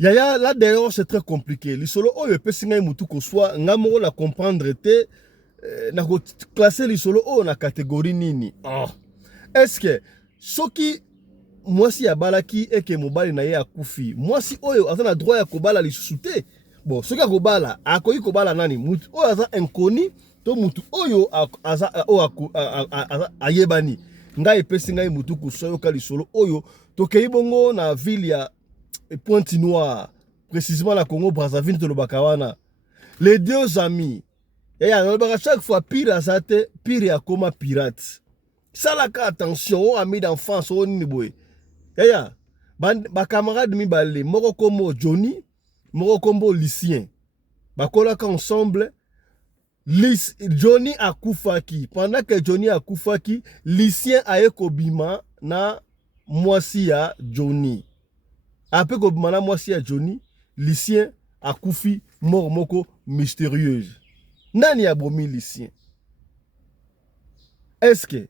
Yaya, là d'ailleurs, c'est très compliqué. Le solo, oh, le pessinga mutu ko soit, ngamo la comprendre te, na ko classer le solo, oh, na catégorie nini. Oh. Est-ce que, ce qui, moi si abalaki et que mobali na ye akufi, moi si oyo, azana droit ya kobala li susute. Bon, ce qui a kobala, akoyi kobala nani, mutu, oyo aza inconi, to mutu, oyo, aza, ayebani. Nga epesinga mutu ko soit yo kali solo, oyo, to keibongo na ville ya, et Pointe-Noire, précisément la Congo-Brazzaville de l'Obakawana. Les deux amis, et à chaque fois, pire à ça, pire à comme pirate. Ça, la attention, amis d'enfance, on n'y boy. Et ma camarade mi balé, moro comme Johnny, moro comme lycéen. Bakolaka ensemble, Johnny a Koufaki. Pendant que Johnny a Koufaki, lycéen a ekobima na mwasi ya Johnny. Après que madame moi si à Johnny, lycéen a koufi mort moko mystérieuse. Nani a bomi lycéen? Est-ce que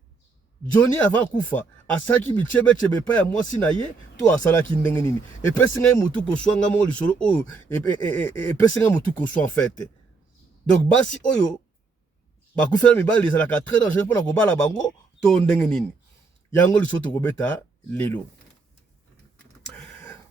Johnny avant koufa asaki bichebe pa ya moi si na ye to asala ki ndenge nini? Et pesinga mutu ko swanga mo lisolo oyo et pesinga mutu ko so en fait. Donc basi oyo ba kufela mibali les alaka très dangereux pour na ko bala bango to ndenge nini? Yango lisolo to kobeta lelo.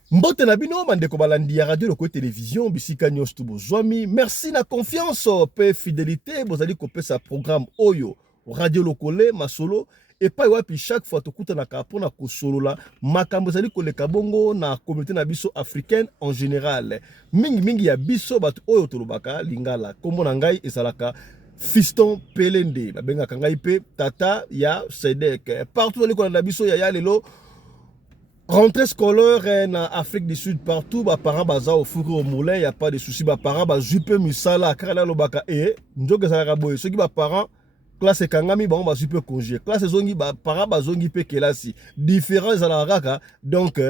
Mbote na bino bandeko balandi ya radio loko télévision bisika nyos tu bozwami. Merci na confiance pe fidélité bozali kopesa programme oyo radio lokole masolo et pas wapi chaque fois tokuta na kapona ko solola makambo zali koleka bongo na communauté na biso africaine en général. Mingi ya biso batu oyo tolobaka lingala kombo na ngai esalaka Fiston Pelende babenga ngai pe tata ya Sedek partout ali ko na biso ya lelo. Rentrée scolaire en Afrique du Sud partout, bah parents baza au four au moulin, y a pas de souci, bah parents bah jupe misala, kala lobaka et njoke sa raboy. Ceux qui bah parents classe kangami bah on va jupe congé. Classe zongi bah parents bah zongi pe kelasi. Différence à la raka donc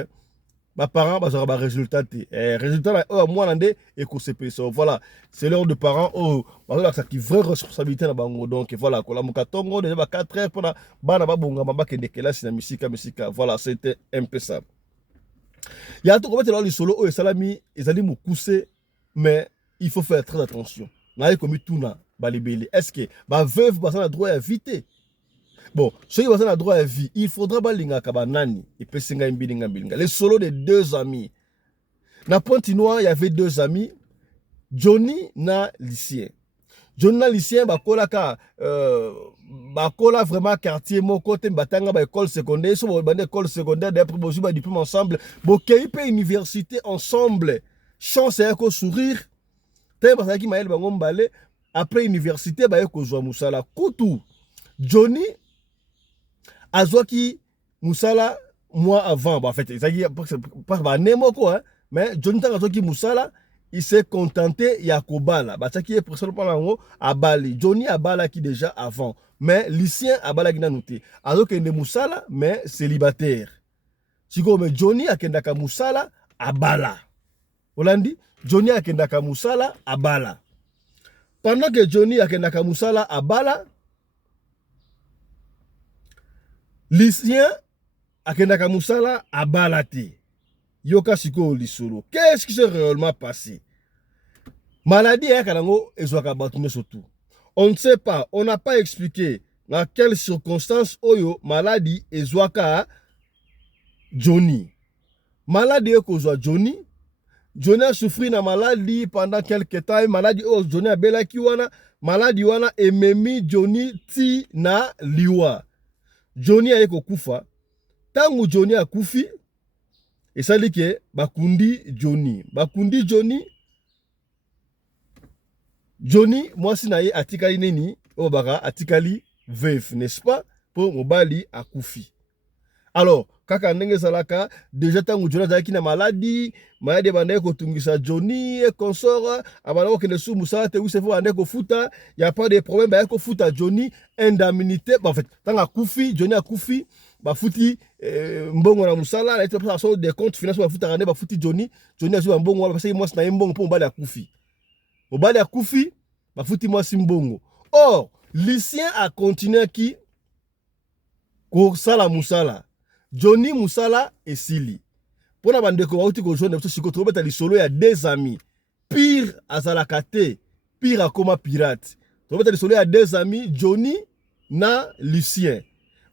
bah parents bah aura résultat résultat moi nande et ko CP so voilà, c'est l'heure de parents oh bah ça qui vraie responsabilité na bango donc voilà ko la mukatongo déjà bah 4 heures pour na bana ba bonga mamba kende kelasi na misika voilà, c'était un peu ça. Il y a tout comme le solo et salami ezali mukuse mais il faut faire très attention. Na comme tuna balibeli est-ce que ba veuve ba ça droit à éviter. Bon, ceux qui ont droit à vie, il faudra balinga kabanani et pesinga mbilinga. Les solos des deux amis. Na Pointe-Noire, il y avait deux amis, Johnny na lycéen. Johnny na lycéen bakola ka bakola vraiment quartier mon côté batanga ba école secondaire, so ba école secondaire d'après bo ba diplôme ensemble, bo keipe université ensemble. Chance ya ko sourire. Té ba ki mael bango mbale après université ba ko zwa musala kutu. Johnny Azwaki Moussala mois avant, bah, en fait, ça pas n'importe hein, mais Jonathan Azwaki Moussala, il s'est contenté Yakobala, bah ça qui est pour ça à Bali. Johnny a Bala qui déjà avant, mais lycéen a Bala qui n'a noté. Alors qu'il est Moussala, mais célibataire. Si comme Johnny a Kendaka Moussala à Bala. Olandi, Johnny a Kendaka Moussala à Bala. Pendant que Johnny a Kendaka Moussala à Bala, lycéen akendaka musala abalate yoka siko lisolo. Qu'est-ce qui s'est réellement passé? Maladie ya kanango ezwaka batume surtout. On ne sait pas, on n'a pas expliqué dans quelles circonstances oyo maladie ezwaka Johnny. Maladie ekozwa Johnny. Johnny a souffert na maladie pendant quelques temps. Maladie oh Johnny a belaki wana, maladie wana ememi Johnny ti na liwa. Johnny a yeko kufa. Tangu Johnny a kufi, et ça dit que bakundi Johnny. Bakundi Johnny. Johnny, moi si na ye atikali neni, obara atikali veuf, n'est-ce pas? Pour mobali a kufi. Alors, kaka ndenge salaka, déjà tangu Johnny a na maladie bande ko tungisa Johnny et consort, abana ko ne sou musala te ou se fo ande ko futa, y a pas de problème ba ko futa Johnny indemnité. En fait, tanga kufi, Johnny a kufi, ba futi mbongo na musala, la pas so des comptes financiers ba futa ba futi Johnny a zo mbongo parce que moi na mbongo pour mbali a kufi. Mbali a kufi, ba futi moi si mbongo. Or, lycéen a continué qui ko sala musala. Johnny Musala et Sili. Pour la bande de Kouaouti ko joindre parce que tu as solo ya des amis. Pire azalakate, pire akoma pirate. Tu as solo ya des amis Johnny na Lucien.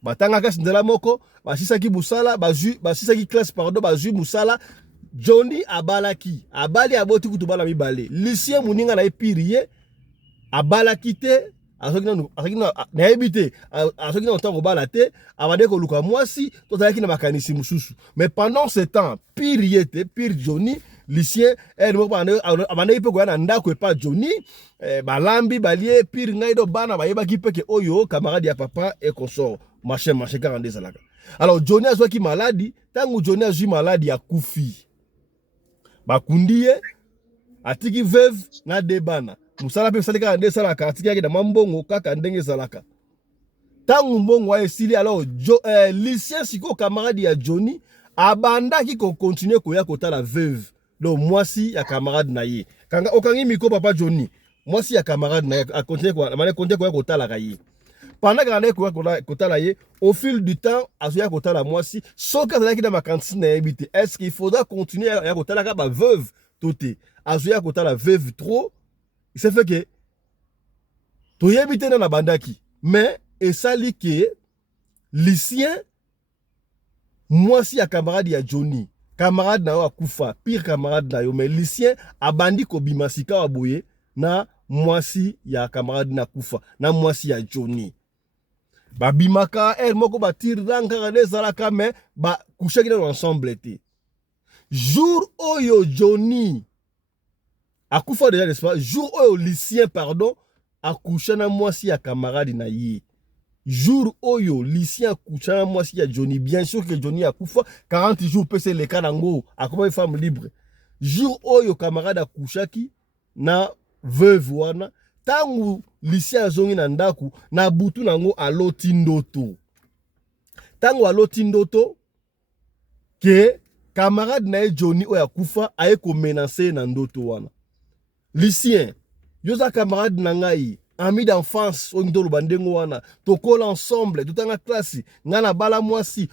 Batanga kasi ndela moko, basisaki musala, basisaki classe pardon, bazu musala. Johnny abalaki, abali aboti kutubala mibale. Lucien muninga na epirie, abalaki te, na ebite, asoki na otango balate, abade ko luka mwasi, tozalaki na makanisi mususu. Mais pendant ce temps, pire te, pire Johnny, Lucien, abande ipe kwa na ndako epa Johnny, balambi, balie, pire ngaido bana, bayeba ki peke oyo, camarade ya papa et consort, machin 42 zalaka. Alors Johnny a qui maladie, tangu Johnny a joué maladie ya kufi. Bakundiye atiki veuve na debana musala pe salika ande salaka atiki yake na mambongo kaka ndenge salaka tangu mbongo wa esili. Alors Lucien siko camarade ya Johnny abanda ki ko continuer ko ya kotala veuve do mwasi ya camarade na ye kanga okangi miko papa Johnny mwasi ya camarade na ye a continuer ko amane continuer ko ya kotala ka ye pendant que ko kotala ye au fil du temps azoya kotala mwasi soka zalaki na makantine na ebite. Est-ce qu'il faudra continuer ya kotala ka ba veuve toté azoya kotala veuve trop? Il s'est fait que to yebite na bandaki mais esali que Lucien mwasi ya camarade ya Johnny camarade na yo akufa pire camarade na yo mais Lucien abandi ko bimasika wa boye na mwasi ya camarade na kufa na mwasi ya Johnny. Babimaka el moko batir ranga ne zalaka mais ba coucher dans ensemble te. Jour oyo Johnny akufa déjà n'est-ce pas? Jour oyo Lucien pardon akoucha na mwasi ya camarade na ye. Jour oyo Lucien akoucha na mwasi ya Johnny, bien sûr que Johnny akufa 40 jours pese le kanango akoma femme libre. Jour oyo camarade akouchaki na veuve wana tangu Lucien azongi na ndaku na butu nango aloti ndoto. Tangu aloti ndoto ke camarade na Johnny oya kufa aye ko menacer na ndoto wana. Lucien, yoza camarade na ngai, ami d'enfance o ndolo bandengo wana, tokola ensemble, tutanga classe, ngana bala mwasi,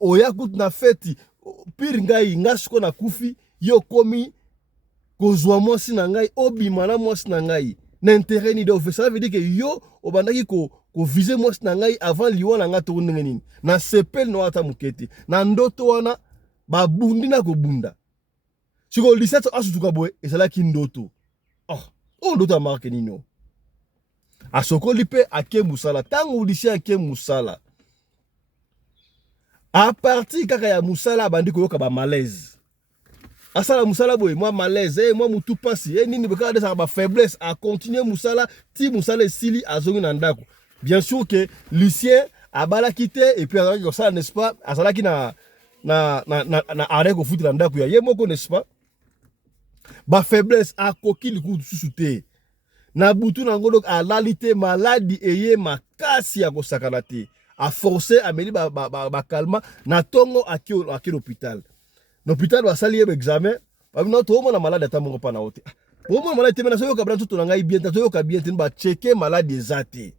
oya kut na feti, pire ngai ngashiko na kufi, yo komi kozwa mwasi na ngai, obima na mwasi na ngai. N'intérêt ni de ça veut dire que yo obandaki ko viser mwasi na ngai avant liwa na nga to nini. Na sepel no ata mukete. Na ndoto wana ba bundi na ko bunda. Siko liseto asutuka boy ezala ki ndoto. Oh ndoto marque nino. Asoko lipe ake musala tangu lisi ake musala. A partir kaka ya musala bandi ko yoka ba malaise. Asala musala boy, moi malaise, moi mutu pasi, nini beka de sa ba faiblesse à continuer musala, ti musala sili azongi na ndako. Bien sûr que Lucien abala quitté et puis azala ça n'est-ce pas, azala ki na arrêt ko futi na ndako ya yemoko n'est-ce pas? Ba faiblesse à kokili ku susute. Na butu na ngolo a lalité maladie eye makasi ya ko sakanate. A forcer a meli ba calma na tongo aki l'hôpital. L'hôpital va salir l'examen. Non, tout le monde a malade à ta mort pas na hote. Pour moi, malade, tu as bien, tu as bien, tu as checker malade des athées.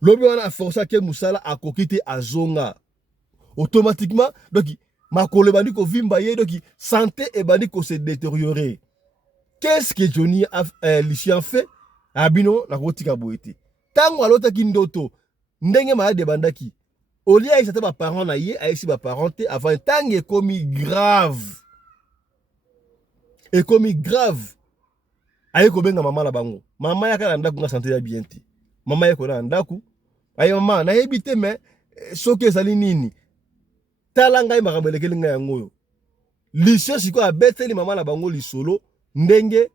L'homme a forcé à Moussala à coquiter à Zonga. Automatiquement, donc, ma collègue ko vimba ye, donc, santé et bandi ko se détériorer. Qu'est-ce que Johnny a Lucien fait? Abino, la rotika boete. Tango alota kindoto, ndenge malade de bandaki. Au lieu de ses parents na ye, aïsi ba parenté avant tant est commis grave. Et commis grave. Aïe ko benga maman la bango. Maman ya kala ndaku na santé ya bien ti. Maman ya ko na ndaku. Aïe maman na ebité mais soke sali nini. Tala ngai makabelekeli ngai yango. Lucien siko abeteli maman la bango lisolo ndenge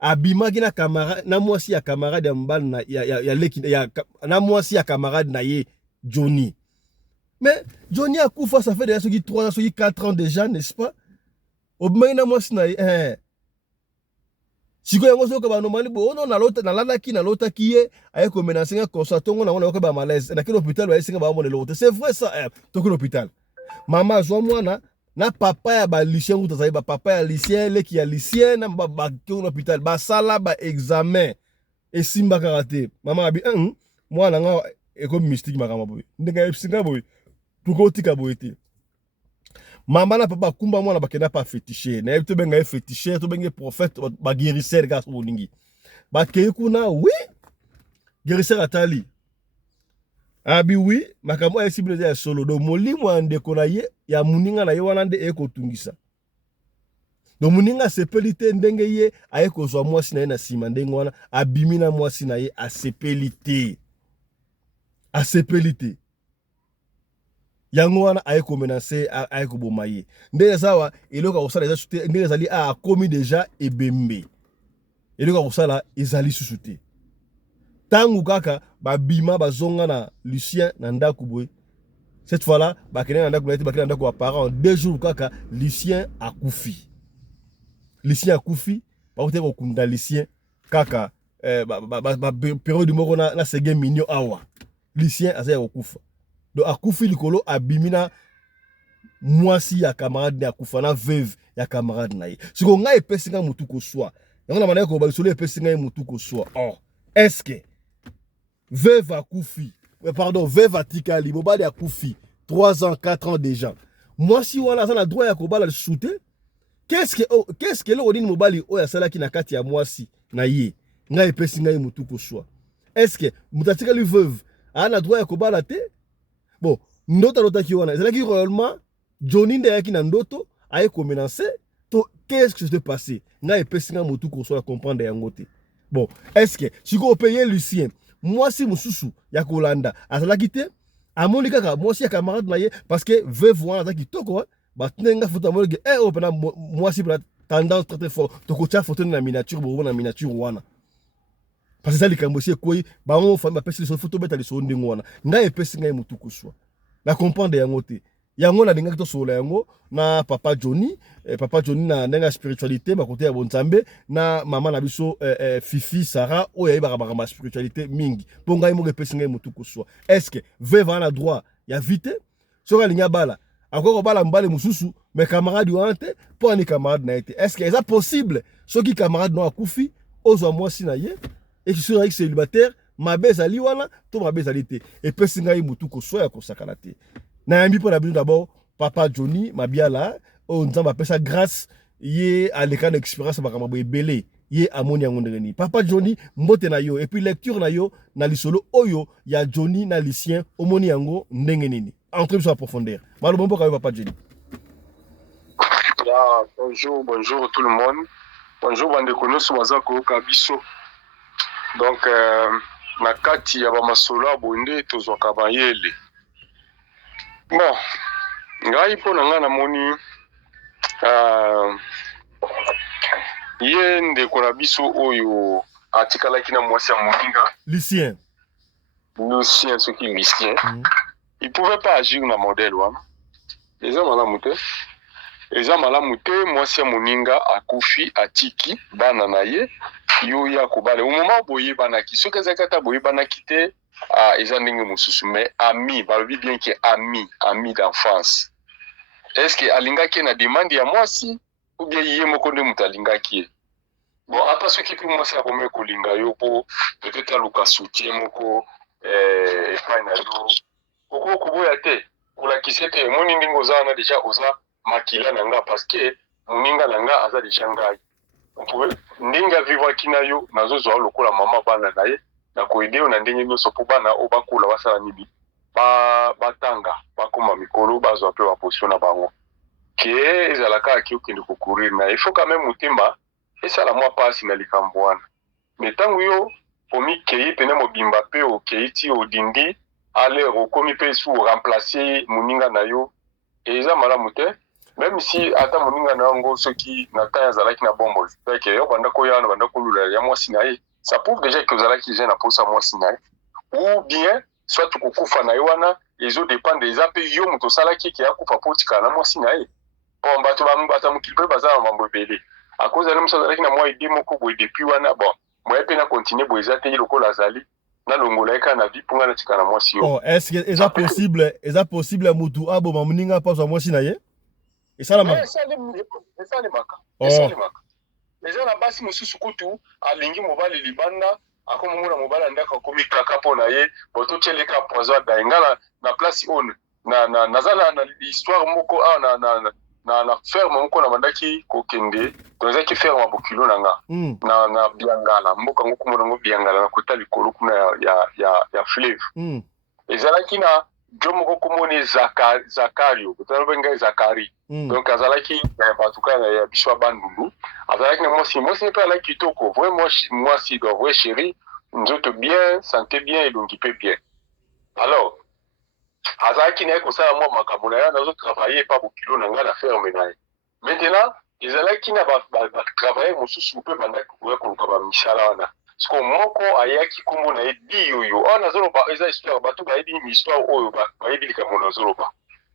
abimaki na camarade na mwasi ya camarade ya mbal na ya leki ya na mwasi ya camarade na ye Johnny. Mais Johnny a Koufa, ça fait déjà 3 ans, 4 ans déjà, n'est-ce pas? Au moins, moi, c'est si vous avez normali bo non na lota na lala ki na lota ki ye aye ko menacer ko sa tongo na ona ko ba malaise na kino hôpital ba singa ba mo le lote. C'est vrai ça to ko hôpital. Maman zo mwana na papa ya ba Lucien ko tazali ba papa ya Lucien le ki ya Lucien na ba ko hôpital ba sala ba examen et simba karaté. Maman abi mwana nga e ko mystique makama boy. Ndenge singa boy. Tuko tika boyete. Maman na papa kumba mwana bakenda pa féticher. Na to benga féticher, to benga prophète ba guérisseur gas boningi. Ba kei kuna oui. Guérisseur atali. Abi oui, makambo ya cible ya solo do molimo ande kona ye ya muninga na ye wana nde eko tungisa. Do muninga sepelite ndenge ye ayeko zwa mwasi na ye na sima ndenge wana abimi na mwasi na ye asepelite. Asepelite. Yango wana ayeko menacer ayeko bomaye. Ndenge zawa eloka kosala eza sute ndenge zali a komi déjà ebembe. Eloka kosala ezali susute. Tangu kaka babima bazonga na Lucien na ndaku boy. Cette fois-là, bakene na ndaku na ete bakene na ndaku wa parents 2 jours kaka Lucien akufi. Lucien akufi, ba kote ko kunda Lucien kaka période moko na sege minyo awa. Lucien azaya kokufa. Donc akufi likolo abimina mwasi ya camarade ya akufa na veuve ya camarade na ye. Siko nga epesinga mutu ko swa. Yango na manaya ko balisolo epesinga mutu ko swa. Oh, est-ce que veuve akufi, pardon, veuve atikali, mobali akufi, 3 ans, 4 ans déjà. Moi, si on a le droit à kobala le shooter, qu'est-ce que le odin mobali o ya sala ki na kati ya moi si na ye, nga epesi nga mutu ko swa. Est-ce que mutatikali veuve a na droit à kobala te? Bon, ndoto lota ki wana, c'est là qui réellement Johnny nde yaki na ndoto aye ko menacer, to qu'est-ce que s'est passé? Nga epesi nga mutu ko swa comprendre yango te. Bon, est-ce que si ko payer Lucien moi si mususu ya kolanda azalaki te amoni kaka moi si ya camarade na ye parce que veuve wana azaki toko ba tenga photo amoni ke o pena moi si pena tendance très fort to ko tia photo na miniature bo na miniature wana parce que ça likambo si koi ba mo fa ba pesi so photo beta li so ndingo wana nga epesi nga mutu kuswa na comprendre yango te yango na linga to sola yango na papa Johnny na ndenga spiritualité ba côté ya bonzambe na mama na biso Fifi Sarah o ya ba ma spiritualité mingi ponga imo repesi ngai mutu kuswa. Est-ce que veuve a droit ya vite soka linga bala akoko bala mbale mususu mais camarade wante pour ani camarade na été est-ce que est possible soki camarade no akufi ozwa mwasi na ye et tu seras célibataire mabeza li wana to mabeza li te et pesi ngai mutu kuswa ya kosakana te. Na yambi pour la bino d'abord papa Johnny mabiala o nzamba pesa grâce ye aleka na expérience makambo ebele ye amoni yango ndengeni papa Johnny mbote na yo et puis lecture na yo na lisolo oyo ya Johnny na Lucien omoni yango ndengenini entre sur la profondeur malo bombo ka papa Johnny. Bonjour tout le monde. Bonjour bande konoso bazako kabiso. Donc na kati ya ba masolo abonde tozwaka bayele. Bon, ngai pona nga na moni ye ndeko na biso oyo atikalaki na mwasi ya moninga Lucien soki Lucien il pouvait pas agir na modèle wana eza malamu te mwasi ya moninga akufi atiki bana na ye yo ya kobale au moment boye banaki soki ezalaki ata boye banaki te eza ndenge mosusu mais ami balobi bien que ami d'enfance est-ce que alingaki na demande ya mwasi ou bien ye moko nde mutu alingaki ye bon apa soki mpe mwasi akomi kolinga yo po peut-être aluka soutien moko epai na yo oko koboya te kolakisi te emoni ndenge oza wana deja oza makila na nga parce que moninga na nga aza deja ngai ndenge avivaki na yo nazozwa lokola mama bana na ye na koide yo na ndenge nyonso po bana o bakula basala nini batanga bakoma mikolo bazwa pe baposition na bango ke ezalaka aki okende kokurir na il faut quand même motema esala mwa pasi na likambo wana mais ntango yo omikei pene mobimba pe okei ti odindi alere okomi mpe su remplacer moninga na yo eza malamu te même si ata moninga na yango soki na temps azalaki na bombo ke yo banda koya na banda kolula ya mwasi na ye ça prouve déjà que ozalaki je na posa mwasi na ye ou bien soit kokufa na ye wana ezo dépendre eza mpe yo moto osalaki ke akufa po otikala na mwasi na ye bon bato bata mokili mpe baza na mambo ebele a cause ya moso azalaki na mwa ide moko boye depuis wana bon moye mpe na continue boye eza te ye lokola azali na longola ye kaka na vie mponga na tikala na mwasi yo. Oh, est-ce que eza possible mutu aboma moninga mpazwa mwasi na ye esalamaka eza na basi mosusu kutu alingi mobali libanda akomomona mobali andaka akomi kaka mpo na ye bototyeleka poison daingala na place one naza na histoire moko na ferme moko na bandaki kokende to ezaki ferme ya bokilo nanga na biangala mboka ngo komona ngo biangala na kota likolo kuna ya fleuve ezalaki na jo moko komona Zakario kotala benga Zakari donc azalaki bato kaka ya biso ya bandundu azalaki na mwasi mpe alaki kitoko vraiment mwasi do vrai chéri nzoto bien santé bien elongi mpe bien alors azalaki na ye kosala mwa makambo na ye nazotravaille pa bokilo na ngai na ferme na ye maintenant ezalaki na batravaille mosusu mpe bandaki koya koluka bamisala wana siko moko ayaki kombo na ye di yoyo oyo nazoloba eza histoire bato bayebi histoire oyo bayebi likambo nazoloba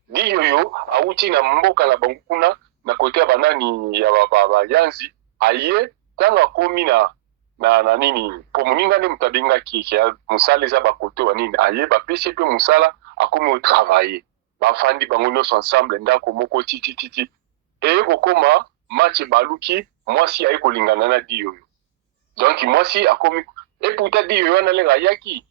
di yoyo awuti na mboka na bango kuna na kote ya banani ya bayanzi aye ntango akomi na nini po moninga nde moto abengaki mosala eza bakote wa nini aye bapesi mpe mosala akomi otravaille bafandi bango nyonso ensemble ndako moko titititi eye kokoma match baluki mwasi aye kolingana na di yoyo donc mwasi akomi eputa di yoyo analenga ayaki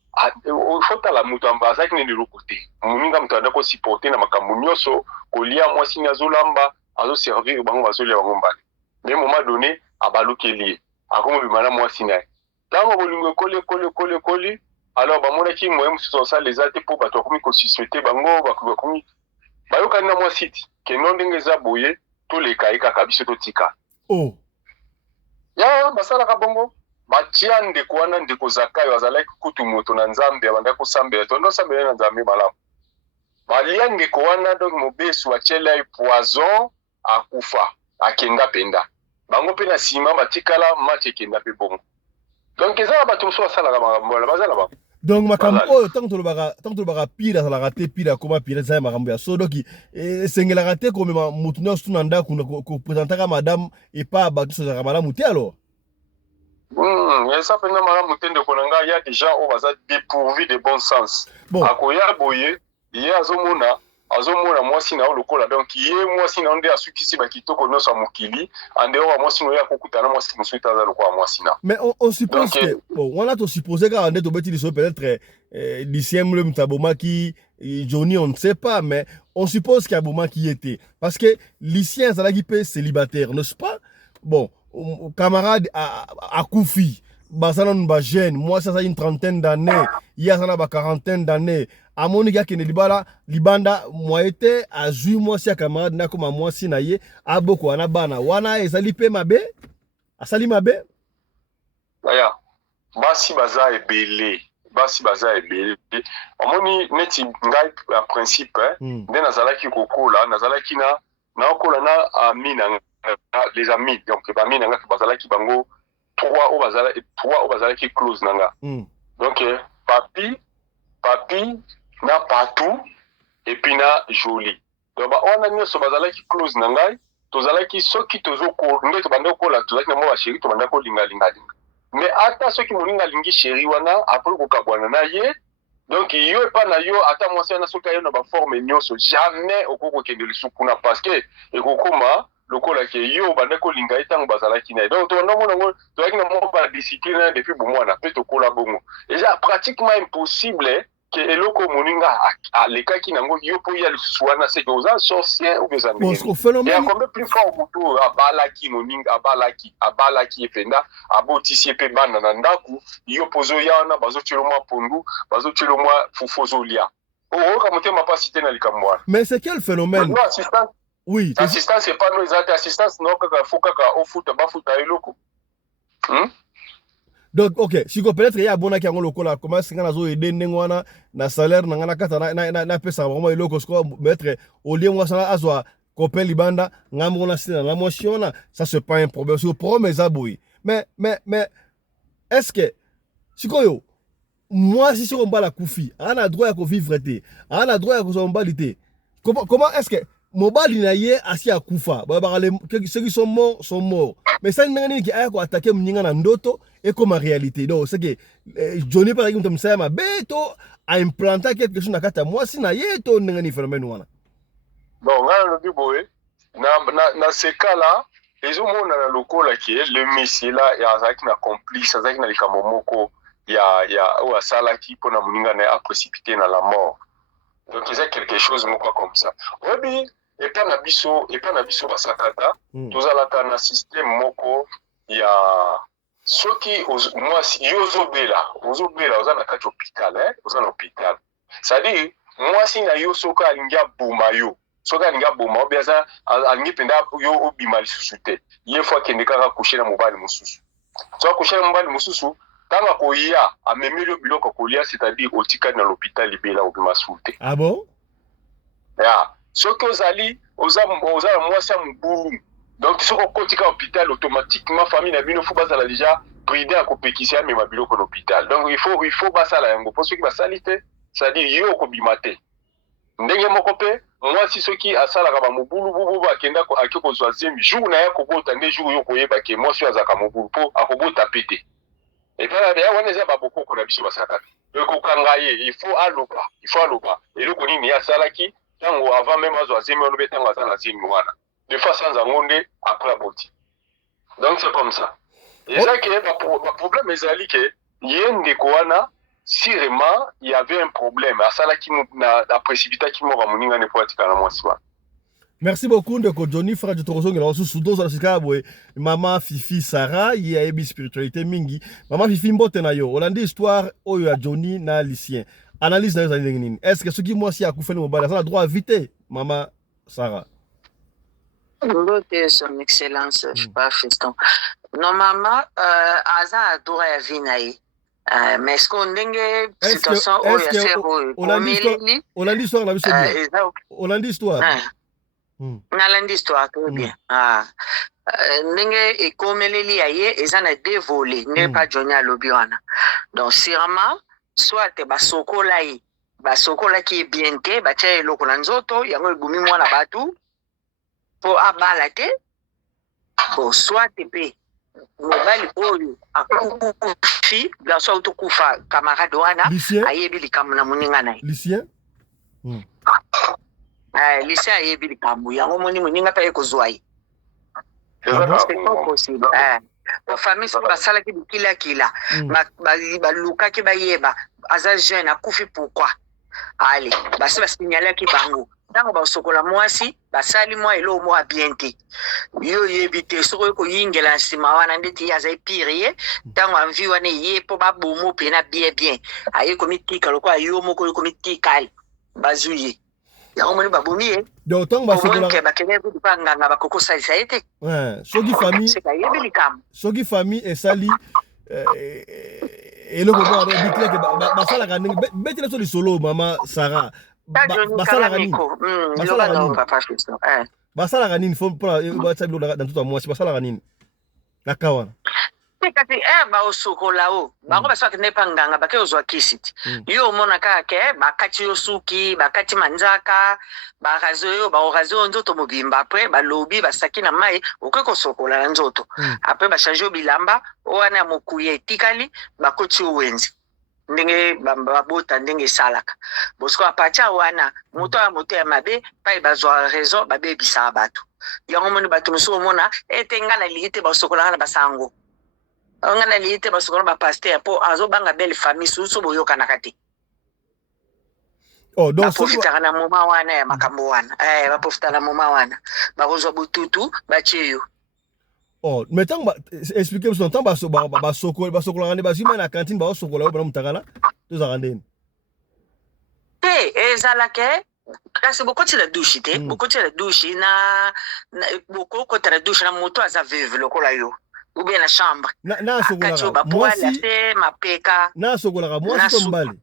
ofotala moto azalaki nini eloko te moninga moto anda kosupporte na makambo nyonso kolia mwasi ni azolamba azoservir bango bazolia bango mbala mais moment donné abalukeli ye akomi obima na mwasi na ye ntango bolingo ekoli alors bamonaki moye mosusu osala eza te mpo bato bakomi kosuspecte bango bakomi bayokani na mwasi ti keno ndenge eza boye toleka ye kaka biso totika ya basalaka bongo batia ndeko wana ndeko Zakayo azalaki kutu moto na nzambe abandaki kosambela tondo osambela na nzambe malamu balia ndeko wana donc mobesu atiela ye poison akufa akenda penda bango mpe na nsima batikala match ekenda mpe bongo donc eza na bato mosusu basalaka makambo wana baza na bango donc makambo oyo ntango tolobaka pire azalaka te pire akoma pire eza ya makambo ya so donc esengelaka te komema motu nyonso tuna ndako kopresentaka madame epa bato nyonso ezalaka malamu te alors eza mpenza malamu te ndeko na ngai ya des gens oyo baza dépourvu de bon sens akoya boye ye azomona mwasi na yo lokola donc ye mwasi na yo nde asukisi bakitoko nyonso ya mokili andeo ya mwasi na yo akokutana mwasi mosusu ete aza lokola mwasi na mais on suppose que bon wana tosuppose kaka nde tobeti liso peut-être Lucien mle moto abomaki Johnny on ne sait pas mais on suppose qu'il abomaki ye te parce que Lucien azalaki mpe célibataire n'est-ce pas bon camarade akufi basala nu bajeune mwasi azali une trentaine d'années ye azala quarantaine d'années amoni akende libanda mwaye te azwi mwasi ya camarade na koma mwasi na ye aboko wana bana wana ezali mpe mabe asali mabe aya basi baza ebele omoni neti ngai a principe nde nazalaki kokola nazalaki naokola na ami na les amis donc bami na nga bazalaki bango trois oyo bazalaki close na nga donc papi na Patou et puis na Jolie donc bawana nyonso bazalaki close na ngai tozalaki soki nde tobanda kokola tozalaki na mwa basheri tobanda kolingalinga mais ata soki moninga alingi sheri wana apres kokabwana na ye donc yo epa na yo ata mwasi wana soki ayo na baforme nyonso jamais okoki kokende lisusu kuna parce que ekokoma lokola ke yo banda kolinga ye ntango bazalaki na ye donc tobanda mona ngo tozalaki na mwa badiscipline depuis bomwana mpe tokola bongo eza pratiquement impossible ke eloko moninga alekaki nango yo mpo ya lisusu wana seke oza sorcier ou bien combien plus fort moto abalaki moninga abalaki ependa abotisi ye mpe bana na ndako yo mpo ozoya wana bazotiela mwa pondu bazotiela mwa fufu ozolia oyoka motema mpasi te na likambo wana mais c'est quel phénomène oui assistance epano eza te assistance nao kaka fo kaka ofuta bafuta eloko donc ok siko peut-être ye abonaki yango lokola koma singa nazoyede ndenge wana na salaire na nga na kata napesaka bango eloko siko maître olie mwasana azwa copain libanda ngambo wana sina na mwasi wana ça c'est pas un problème siko problème eza boye mais est-ce que sikoyo mwasi siko mbala kufi ana droit ya kovivre te ana droit ya kozwa mbali te comment est-ce que mobali na ye asi akufa ceux qui sont morts mais ça ndenge nini ki aya koatake mninga na ndoto ekoma réalité donc c'est que Johnny par exemple msaya mabe to a implanté quelque chose na kati ya mwasi na ye to ndenge ni phénomène wana bon nga lobi boye na ce cas là ezomona na lokola ke le monsieur là azalaki na complice azalaki na likambo moko ya oyo asalaki mpona moninga na ye aprécipité na la mort Donc il y a quelque chose comme ça. Oui, et pas na biso basakata. Tous à la système moko il y a ceux qui moi si ozobela oza na kati hôpital oza na hôpital. C'est-à-dire moi si na yo soka alinga boma yo. Soka alinga boma obiaza alingi penda yo obima lisusu te. Ye fois kende kaka coucher na mobali mususu. So coucher na mobali mususu tanga koya amemeli biloko kolia c'est-à-dire otika na l'hôpital libela obima souté. Ah bon? Yeah. So que ozali oza mwasi ya mubulu. Donc si on continue à l'hôpital automatiquement famille na bino faut bazala déjà prudent à kopekisa mais mabilo ko l'hôpital. Donc il faut basala yango pour ceux qui basalite, c'est-à-dire yo ko bimate. Ndenge moko pe moi si ceux qui asala ka ba mubulu bubu ba kenda ko akiko zo azemi jour na ya ko bota nde jour yo ko yeba ke moi si azaka mubulu po akobota pété. Et puis là on eza ba boko ko na biso basaka. Ko kangaye il faut aloba. Et le koni ni asala ki tango avant même azo azemi on betango asala zemi wana. De fois sans amonde après la boti. Donc c'est comme ça. Et ça qui est le problème est que yende koana si vraiment il y avait un problème à ça là qui na précipita qui m'a moninga ne poati kana moi swa. Merci beaucoup ndeko Johnny frère de Torozo ngela wasu sudo za sikabwe mama Fifi Sarah yi a ebi spiritualité mingi mama Fifi mbote na yo olandi histoire oyo ya Johnny na Lucien analyse na yo nini est-ce que ce qui moi si akufa ni mobala ça a droit à vite mama Sarah. Son excellence, je pas fiston. Normalement, Aza a droit à vinaï. Mais est-ce qu'on a une situation où il y a zéro? On a l'histoire, la mission. On a l'histoire. On a l'histoire, très bien. N'enge et comme les liaye, ils en a dévolé, n'est pas Johnny à l'obiwana. Donc, sûrement, soit te basokolaï, basokola qui est bien te, bache lokolanzoto, yango ibumi mwana batu. Pour abalate pour soit TP mobile oyo akufi garçon autokufa camarade wana ayebi likamu na muninga naye Lucien Lucien ayebi likamu yango moni muninga pa ekozwai c'est pas possible pour famille so basala ki kila ba luka ki ba yeba aza jeune akufi pourquoi allez basi ba signaler ki bango ntango basokola mwasi basali mwa elo mwa bien te yo yebite soko ko yingela nsima wana ndeti ya zai pire ye ntango amvi wana ye po babomo pena bien aye komitika lokwa yo moko komitika bazuye ya omoni babomi ye donc ntango basokola ke bakene ku panganga bakoko salisa ete soki famille esali eloko mwa bitleke basalaka ndenge betele so lisolo mama Sarah basalaka nini fo mpona batya bilo na ntoto ya mwasi basalaka nini na kawana kati baosokola o bango basoki nepa nganga bake ozwa kisiti yo omona kaka ke bakati yo suki bakati manzaka barazo yo baorazo yo nzoto mobimba apres balobi basaki na mai okoki kosokola na nzoto apres bachange yo bilamba owana ya mokuya etikali bakoti yo wenzi ndenge babota ndenge esalaka bosiko apatia wana moto ya mabe pa bazwa raison babebisaka bato yango moni bato mosusu omona ete nga na ligi te basokolaka na basango nga na ligi te basokola bapaster mpo azobanga belle famille susu boyokanaka te baprofitaka na moma wana ya makambo wana baprofitaka na moma wana bakozwa bututu batie yo mais tant expliquer so tant basokola ngane bazima na cantine basokola bana mutakala tozaka ndeni te ezalake kasi bokoti la douche te bokoti la douche na bokoti la douche na moto aza veuve lokola yo ou bien la chambre na sokola mwasi te mapeka na sokola mwasi to mbali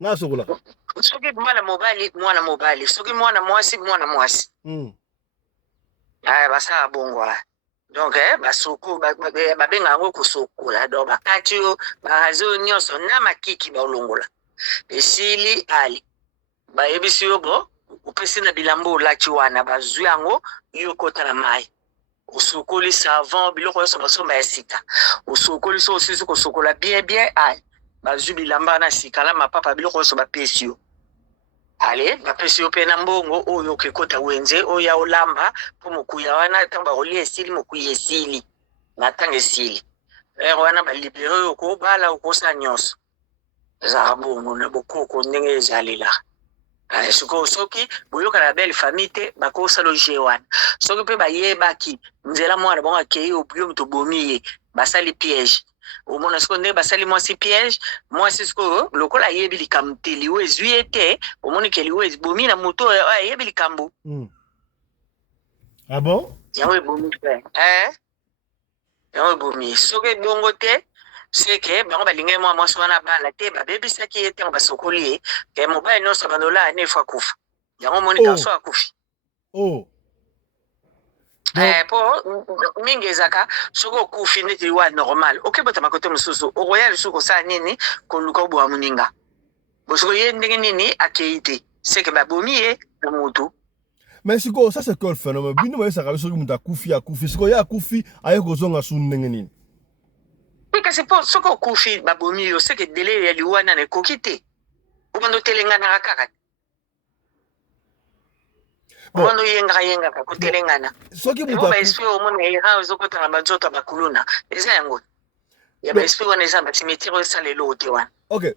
na sokola soki mwana mobali soki mwana mwasi basala bongo donc basoko babenga yango kosokola donc bakati yo barazi yo nyonso na makiki baolongola esili ali bayebisi yo bo opesi na bilambo olati wana bazwi yango yo kota na mai osokoli savon biloko nyonso basomba ya sika osokoli so osisi kosokola bien ali bazwi bilamba na sika la mapapa biloko nyonso bapesi yo ale bapesi yo pe na mbongo oyo okekota wenze oyo ya olamba po mokuya wana ntango bakolia esili mokuya esili na ntango esili wana balibere oyo okobala okosa nyonso ezaka bongo na bokoko ndenge ezalela siko soki boyoka na belle famille te bakosa lo jewan soki pe bayebaki nzela mwana bonga kei obyo muto bomiye basali piège omona siko nde basali mwasi piège mwasi siko lokola yebi likambo te liwe ezwi te omoni ke liwe bomi na moto yebi likambo Ah bon? yango ebomi yango ebomi soki bongo te seke bango balingai mwa mwasi wana bala te babebisaki ye ntango basokoli ye ke mobali nyonso bandola ane fo akufa yango omoni kanso akufi po mingi ezaka soki okufi ndeti liwa normal okebota makote mosusu okoya lisusu kosala nini koluka oboya moninga bosoko ye ndenge nini akei te seke babomi ye na motu. Mais siko ça c'est quel phénomène bino bayesaka biso soki moto akufi siko ye akufi aye kozonga su ndenge nini kasi po soki okufi babomi yo seke dele ya liwa nana ekoki te obando otelenganaka kaka obando yengaka kotelengana soki moto baesprit omona era ezokotana banzoto ya bakuluna eza yango ya baesprit wana eza batimetire esalelo ote wana. Ok,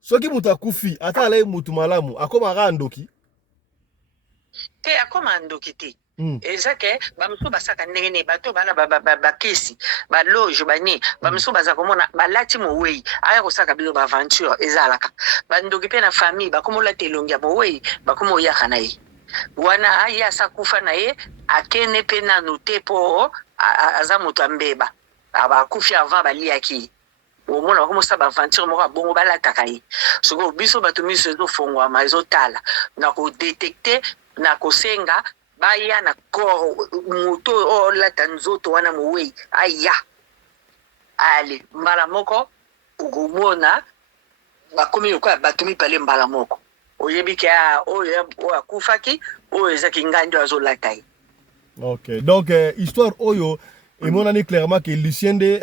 soki moto akufi ata alaye motu malamu akomaka ndoki te akoma ndoki te eza ke bamosusu basaka ndenge nini bato bana bakesi baloge bani bamosusu baza komona balati mowei aya kosaka bilo baaventure ezalaka bandoki mpe na famille bakoma olata elongi ya mowei bakoma oyaka na ye wana aye asakufa na ye akene mpe nanu te mpo aza moto ambeba bakufi avant baliaki omona bakoma osala baaventure moko abongo balataka ye soko biso bato miso ezofongwama ezotala na kodetecte na kosenga baya na koro moto olata nzoto wana mowei aya ale mbala moko okomona bakomi lokola bato mibale mbala moko oyebi ke oyo akufaki oyo ezaki ngandi azolata ye. Ok, donc histoire oyo emonani clairement que Lucien nde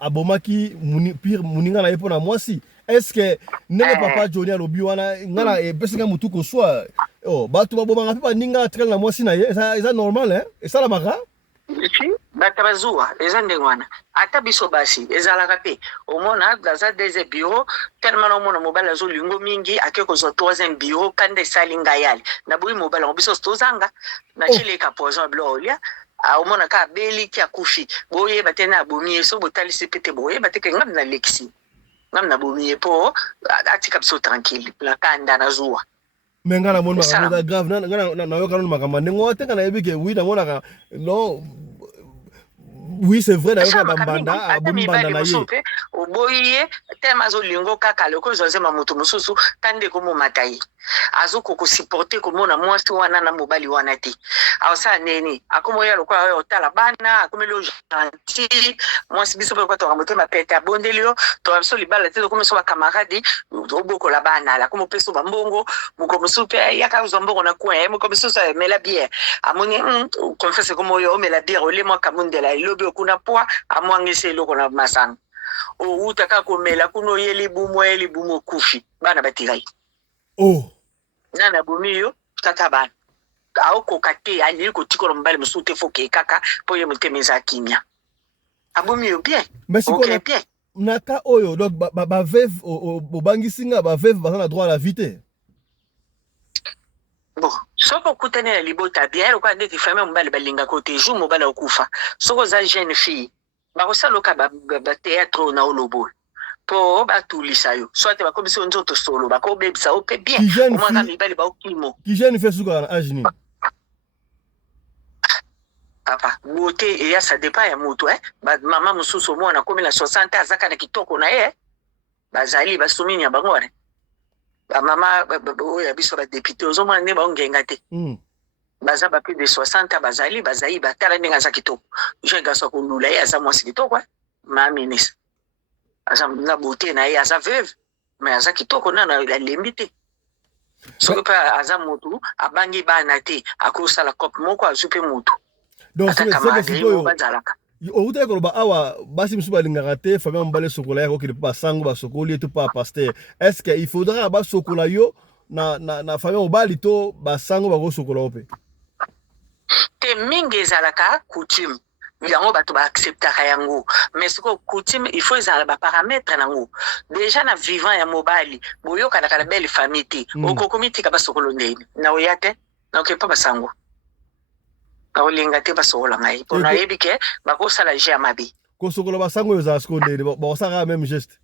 abomaki pire moninga na ye mpo na mwasi. Est-ce que ndenge papa Johnny alobi wana ngana epesinga motu koswa bato babomanga mpe baninga atikala na mwasi na ye eza normal esalamaka bato bazuwa eza ndenge wana ata biso basi ezalaka mpe omona aza deuxième bureau tellement omona mobali azolingo mingi ake kozwa troisième bureau kanda esali ngai yale na boyi mobali yango biso tozanga na chileka poison bilo olia omona ka abeli ki akufi boyeba te na abomi ye so botalisi mpe te boyeba te ke ngam na lexi ngam na bomi ye mpo atika biso tranquille na kanda na zuwa. Mais ngana mona makambo grave na yoka nano makambo ndenge wana te ngana yebi ke oui namonaka non oui c'est vrai nayoka bambanda abomi banda na ye oboyi ye tellement azolingo kaka loko ezozema moto mosusu tande komomata ye azokokosupporte komona mwasi wana na mobali wana te aosala nini akomoya lokola oyo otala bana akomeli o gentil mwasi biso mpe kwatoka motema pete abondeli yo toka biso libala te tokomi so bakamaradi obokola bana ala komo mpe so bambongo moko mosusu mpe yaka ozwa mbongo na coin moko mosusu amela biere amoni confesse komo oyo omela biere olemwa kamundela elobi okuna poa amwangisi eloko na masanga outa kaka komela kuna oyeli bumu okufi bana batirai nana bomi yo kaka bana aokoka te alili kotikola mobali mosusu te foke kaka mpo ye motema eza kimia abomi yo bien ok bien naka oyo donc baveve obangisi nga baveve baza na droit à la vie te bon soki okutani na libota bien lokola ndeti famille mobali balingaka o te jour mobali okufa soki oza jeune fille bakosala loka bateatre na olobola mpo batulisa yo soit bakomisi yo nzoto solo bakobebisa yo mpe bien omwaka mibali baokimo ki jeune fille sukaka na age nini papa bote eya ça dépend ya moto mama mosusu omwana akomi na 60 azaka na kitoko na ye bazali basomini ya bango wana bamama oyo ya biso badepute ozomona nde baongenga te baza baplus de 60 bazali batala ndenge aza kitoko jeune garçon akolula ye aza mwasi kitoko ma ministre aza na beauté na ye aza veuve mais aza kitoko nana alembi te soki mpe aza motu abangi bana te akosala cope moko azwi mpe motu donc bazalaka outa koloba awa basi mosusu balingaka te famille mobali esokola ye akokende mpo basango basokoli ye to mpo bapaster est ce que il faudra basokola yo na famille mobali to basango bakosokola yo mpe te mingi ezalaka coutume yango bato ba acceptaka yango mais siko coutume il faut ezala ba paramètre nango déjà na vivant ya mobali boyoka na belle famille te okokomitika basokolo ndeni na oyate na okepa basango na olinga te basokola ngai pona yebi ke bakosala je ya mabe kosokola basango ezala siko ndeni bakosaka même geste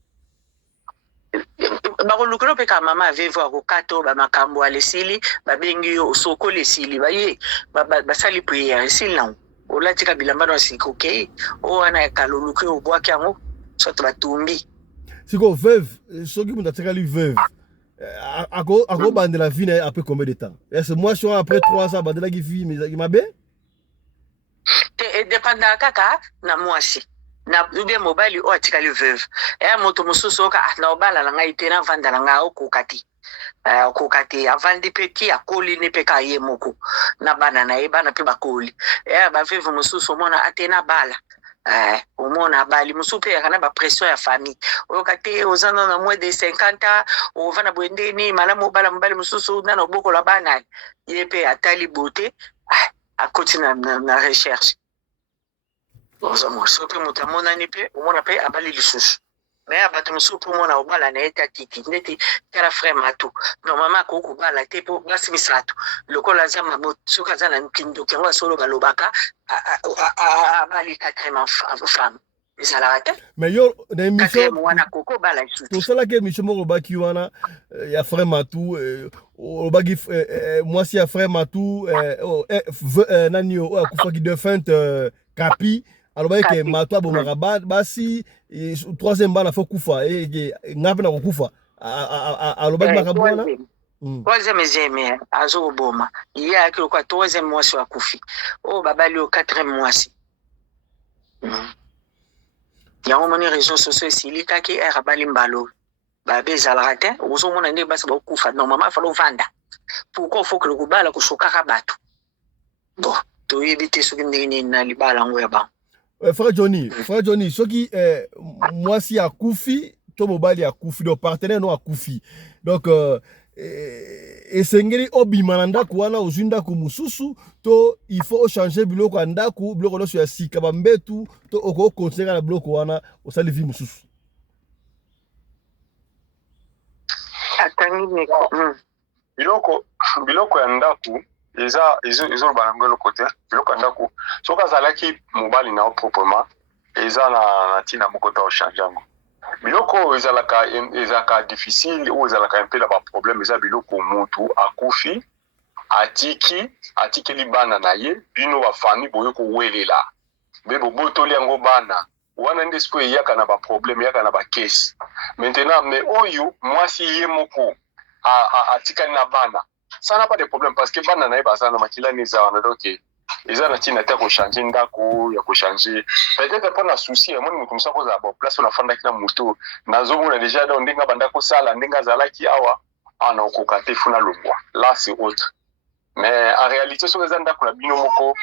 bakolukelo mpe ka mama avevo akokato bamakambo alesili babengi yo osokolo esili baye basali priere esili nango olatika bilamba na siko ke o wana kaloluke obwaki yango soto batumbi siko veuve soki mutu atikali veuve akobandela vie na ye après combien de temps est-ce moi sur après 3 ans abandelaki vie mabe te edépendaka kaka na mwasi na ubie mobali o atikali veuve ya moto mosusu oka na obala na ngai te na vanda na ngai okokati avandi peti akoli ne peka ye moko na bana na ye bana pe bakoli ya ba veuve mosusu omona atena bala omona bali mosusu pe kana ba pression ya famille okate ozana na moins de 50 ovana bwendeni malamu bala mobali mosusu na no boko la bana ye pe atali beauté akoti na recherche ozomo sope mutamona ni pe omona pe abali lisusu mais abato musupu mona obala na eta tiki ndeti kala frère matu no mama ko ko bala te po basi misato lokola zama mosuka zana nkindo kengo solo balobaka abali katrema femme ezala te mais yo na émission mwana koko bala lisusu to sala ke émission moko baki wana ya frère matu obagi moi si ya frère matu nani o akufaki de feinte kapi alors que matwa bomaka basi troisième bana faut kufa ngape na kufa alobaki makabwana troisième zeme azo boma il a que quoi troisième mois sur akufi oh babali au quatrième mois ya omoni réseaux sociaux silika ki era bali mbalo babe zalate ozo mona ndi basa ba kufa normalement falo vanda pourquoi faut que le kubala kushokaka bato bon to éviter ce qui ni na libala ngo ya ba frère Johnny soki mwasi akufi to mobali akufi do partenaire no akufi donc esengeli obima na ndako wana ozwi ndako mosusu to il faut changer biloko ya ndako biloko nyonso ya sika bambetu to okokontinue na biloko wana osali vie mosusu biloko ya ndako eza banango eloko te biloko ya ndako soki azalaki mobali na proprement eza na ntina moko ta ochange yango biloko oyo ezalaka difficile oyo ezalaka mpe na baproblème eza biloko motu akufi atikeli bana na ye bino bafamille boye kowelela mpe bobotoli yango bana wana nde sikoyo eyaka na baproblème eyaka na bakesi maintenant mais oyo mwasi ye moko atikali na bana ça n'a pas de problème parce que bana na ye baza na makila neza wana donc eza na ntina te ya kochange ndako ya kochange peut-être mpo na souci yamoni moto mosu akozala baplace oyo nafandaki na moto nazomona déjà do ndenge abanda kosala ndenge azalaki awa na okoka te funa longwa là c'est autre mais en réalité soki eza ndako na bino moko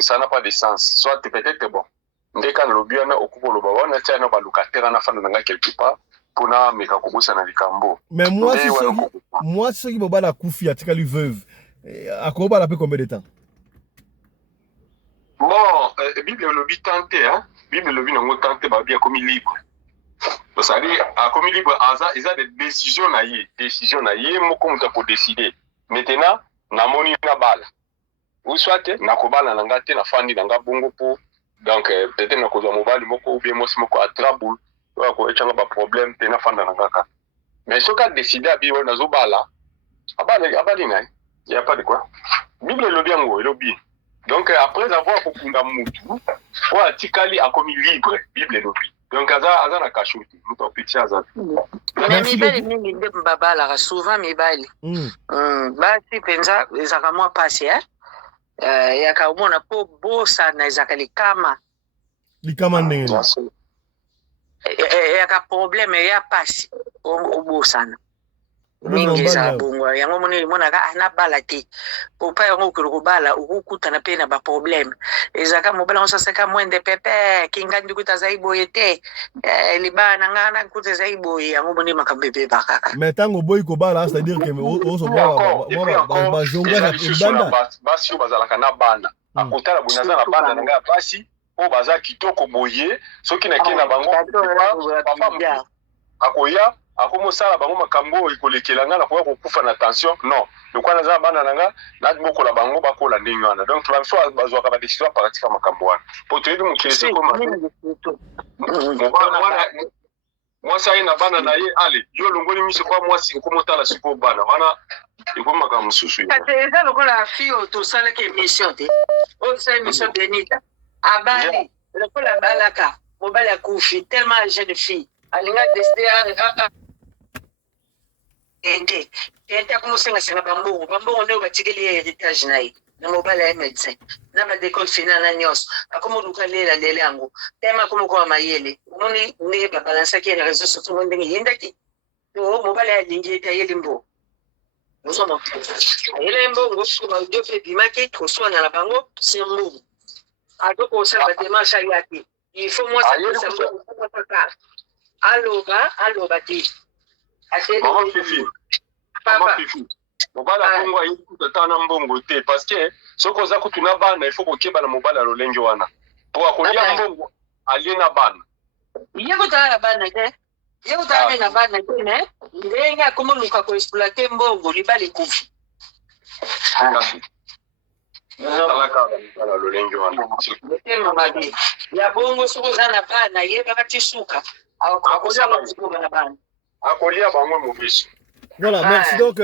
ça n'a pas de sens soit peut-être bon ndeka na lobi wana okoki koloba wana tia na balocataire wana afanda nanga quelque part mpona meka kobosana likambo mais moi soki mobali akufi atikali veuve akobala mpe combien de temps bon bible elobi tante bible elobi nango tante babi akomi libre c'est-à-dire akomi libre eza de décision na ye moko moto akodécide maintenant namoni na bala ou soit nakobala na nga te nafandi na nga bongo mpo donc peut-être nakozwa mobali moko ou bien mwasi moko atrabule oyo akoyecanga baproblème te nafanda na nga kaka mais soki adécide abi oyo nazobala abali na ye ya pas de quoi bible elobi yango elobi donc après avoir kokunda mutu oyo atikali akomi libre bible elobi donc aza na kashuti moto apeti aza mais mibali mingi nde babalaka souvent mibali basi mpenza ezalaka mwa pasi yaka omona mpo bosana ezalaka likama ndenge yaka problème ya pasi obosana mingi ezala bongo yango monaka anabala te popa yango okelo kobala okokutana mpe na baproblème ezalaka mobali yango sasaka moins de pepe kingandi kuta azali boye te libala na ngai nakuta ezali boye yango moni makambo ebebaka kaka mais ntango oboyi kobala c'est-à-dire que bazonga na ebanda basi oyo bazalaka na bana akotala boye naza na bana na ngai ya basi o baza kitoko boye soki na ke na bango papa akoya akomosala bango makambo ekolekela nga na koya kokufa na tension non lokwa naza bana nanga na bokola bango bakola ndenge wana donc bamso bazwaka badesizio aparatika makambo wana po toyebi mokili sekoma mwasi aye na bana na ye ale yo longoli miso kwa mwasi okomotala sikoyo bana wana ekomi makambo mosusu eza lokola fille tosalaki émission te oyo tosala émission benita abali lokola balaka mobali akufi tellement jeune fille alinga deside ende ente akomosengasenga bambongo nde batikeli ye héritage na ye na mobali ya médecin na badécole finale na nyonso akomoluka lela lele yango tema akomokowa mayele omoni ndenge babalansaki ye na réseau sociaux mo ndenge yendaki mobali alingi ete ayeli mbo ozoma ayela mbongo audio mpe ebimaki koswana na bango se mbongo atokosala badémarche ayo te il faut mwasi aloba te Mama Fifi mobala kongo ayekuta ta na mbongo te parce que soki oza kutu na bana il faut kokeba na mobala ya lolenge wana po akolia mbongo alie na bana ye kotala na bana te ye kotala na bana te ne ndenge akomoluka koexploite mbongo libala ekufi lolenge wana motema mabe ya bongo soki oza na bana yebaka ti suka akozala kokoba na bana akolia bango mobiso. Voilà, merci donc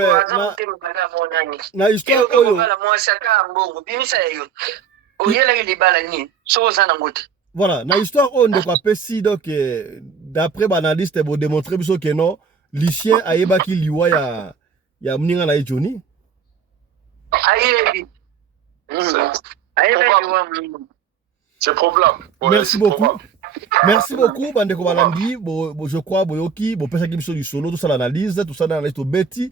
na histoire oyo voilà na histoire oyo ndeko apesi donc d'après banaliste bo démontrer biso que non Lucien ayebaki liwa ya mninga na ye Johnny c'est problème. Merci beaucoup. Merci beaucoup, bandeko balandi, je crois, boyoki, pesaki biso du solo, tout ça l'analyse, tout ça l'analyse, to beti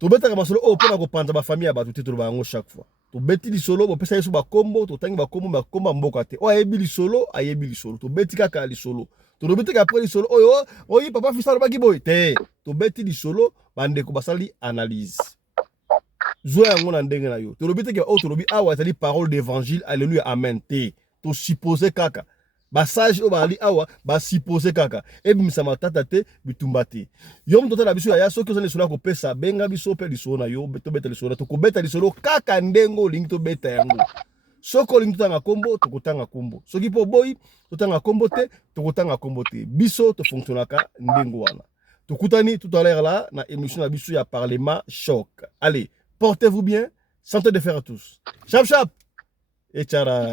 ka solo, oh, pona ko panza ba famille ba tout to bango chaque fois. To beti di solo, bo pesa yesu ba kombo, to tangi ba kombo mboka te. O ayebi li solo, to beti kaka li solo. To beti ka après li solo, oh, papa fisa ba ki boy te. To beti di solo, bandeko basali analyse. Zo yango na ndenge na yo. To beti ke to lobi awa tali parole d'évangile, alléluia, amen te. To supposer kaka. Basage o bali awa ba supposé kaka ebimisa matata te bitumba te yo mtoto na biso ya soki ozali solo ko pesa benga biso pe lisolo na yo to beta lisolo to ko beta lisolo kaka ndengo lingi to beta yango soko lingi tanga kombo to kotanga kombo soki po boy to tanga kombo te to kotanga kombo te biso to fonctionnaka ndengo wana to kutani tout à l'heure là na émission na biso ya parlement choc. Allez, portez-vous bien, santé de fer à tous. Chap chap et ciao.